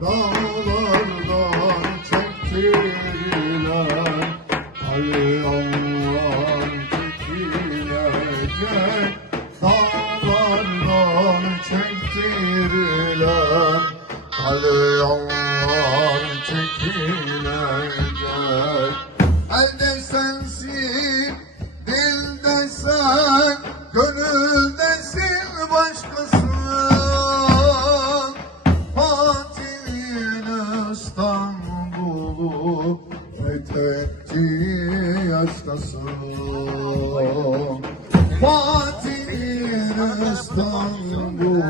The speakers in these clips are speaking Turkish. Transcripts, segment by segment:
dağlardan çektirilen Ayağlar çekilecek dağlardan çektirilen Ayağlar çekilecek fethetti yaştasın. Fatih'in İstanbul'u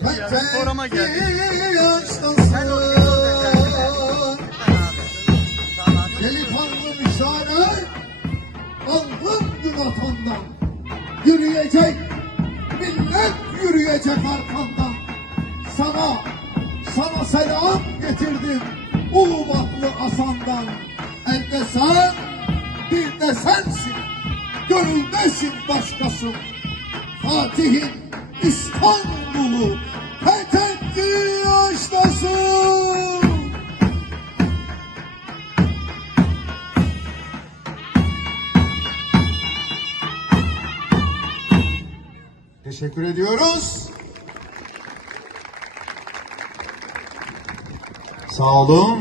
fethetti yaştasın. Delikanlı nişanı aldım gün atandan. Yürüyecek, millet yürüyecek arkandan. Sana, sana selam getirdim Ulubatlı Hasan'dan. Elde sen, dilde sensin, gönüldesin başkasın. Fatih'in İstanbul'u fethetti yaştasın. Teşekkür ediyoruz. Sağ olun.